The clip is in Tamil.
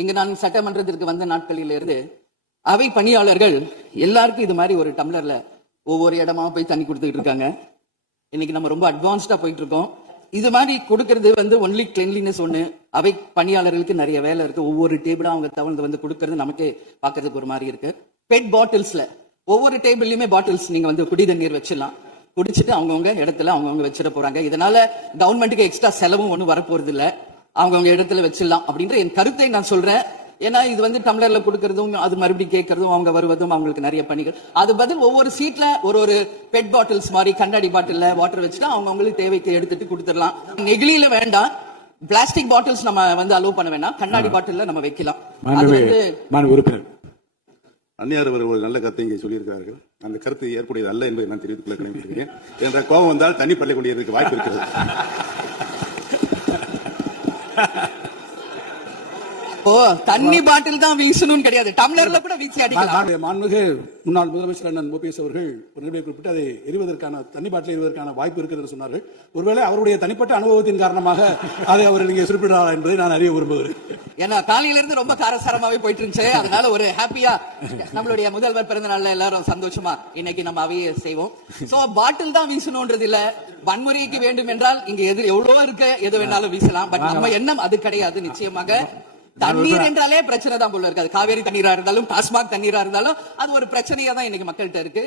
இங்க நான் சட்டமன்றத்திற்கு வந்த நாட்களிலிருந்து அவை பணியாளர்கள் எல்லாருக்கும் இது மாதிரி ஒரு டம்ளர்ல ஒவ்வொரு இடமா போய் தண்ணி கொடுத்துட்டு இருக்காங்க. இன்னைக்கு நம்ம ரொம்ப அட்வான்ஸ்டா போயிட்டு இருக்கோம். இது மாதிரி கொடுக்கறது ஒன்லி கிளீன்லினஸ் ஒண்ணு. அவை பணியாளர்களுக்கு நிறைய வேலை இருக்கு. ஒவ்வொரு டேபிளா அவங்க தவழ்ந்து கொடுக்கறது நமக்கே பாக்குறதுக்கு ஒரு மாதிரி இருக்கு. பெட் பாட்டில்ஸ்ல ஒவ்வொரு டேபிள்லயுமே பாட்டில்ஸ் நீங்க குடி தண்ணீர் வச்சிடலாம். குடிச்சிட்டு அவங்கவுங்க இடத்துல அவங்கவுங்க வச்சிட போறாங்க. இதனால கவர்மெண்ட்டுக்கு எக்ஸ்ட்ரா செலவும் ஒன்றும் வரப்போறது இல்லை. அவங்கவுங்க இடத்துல வச்சிடலாம் அப்படின்ற என் கருத்தை நான் சொல்றேன். ஏன்னா இது டம்ளர்ல கொடுக்கறதும் அது மறுபடியும் கேட்கறதும் அவங்க வருவதும் அவங்களுக்கு நிறைய பணிகள். அது பதில் ஒவ்வொரு சீட்ல ஒரு பெட் பாட்டில்ஸ் மாதிரி கண்ணாடி பாட்டில்ல வாட்டர் வச்சுட்டு அவங்களுக்கு தேவைக்கு எடுத்துட்டு கொடுத்துடலாம். நெகிழியில வேண்டாம், பிளாஸ்டிக் பாட்டில்ஸ் நம்ம அலோவ் பண்ண வேண்டாம், கண்ணாடி பாட்டில்ல நம்ம வைக்கலாம். அந்நியார் ஒரு நல்ல கருத்தை இங்கே சொல்லியிருக்கிறார்கள். அந்த கருத்து ஏற்புடையது அல்ல என்பதை நான் தெரிவித்துக் கொள்ள கடமைப்பட்டிருக்கிறேன். என்ற கோபம் வந்தால் தண்ணி பள்ளி கொண்டிருக்க வாய்ப்பு இருக்கிறது. தண்ணி பாட்டில் தான் வீசணும் கிடையாது, டம்ளர்ல கூட வீசி அடிக்கலாம். மாண்புமிகு முன்னாள் முதலமைச்சர் அண்ணன் ஓபிஎஸ் அவர்கள் ஒரு நிலையை குறிப்பிட்டு அதை எரிவதற்கான தண்ணி பாட்டில் எரிவதற்கான வாய்ப்பு இருக்கிறது என்று சொன்னார்கள். ஒருவேளை அவருடைய தனிப்பட்ட அனுபவத்தின் காரணமாக அதை அவர் நீங்க குறிப்பிடுறாரா என்பதை நான் அறிய விரும்புகிறேன். ஏன்னா காலையில இருந்து ரொம்ப காரசாரமாவே போயிட்டு இருந்துச்சு. அதனால ஒரு ஹாப்பியா நம்மளுடைய முதல்வர் பிறந்த நாள்ல எல்லாரும் சந்தோஷமா இன்னைக்கு நம்ம அவையை செய்வோம். சோ பாட்டில் தான் வீசணும்ன்றது இல்ல. வன்முறைக்கு வேண்டும் என்றால் இங்க எதிர் எவ்வளவு இருக்கு, எது வேணாலும் வீசலாம். பட் நம்ம எண்ணம் அது கிடையாது. நிச்சயமாக தண்ணீர் என்றாலே பிரச்சனை தான் போல இருக்காது. காவேரி தண்ணீரா இருந்தாலும் டாஸ்மாக் தண்ணீரா இருந்தாலும் அது ஒரு பிரச்சனையா தான் இன்னைக்கு மக்கள்கிட்ட இருக்கு.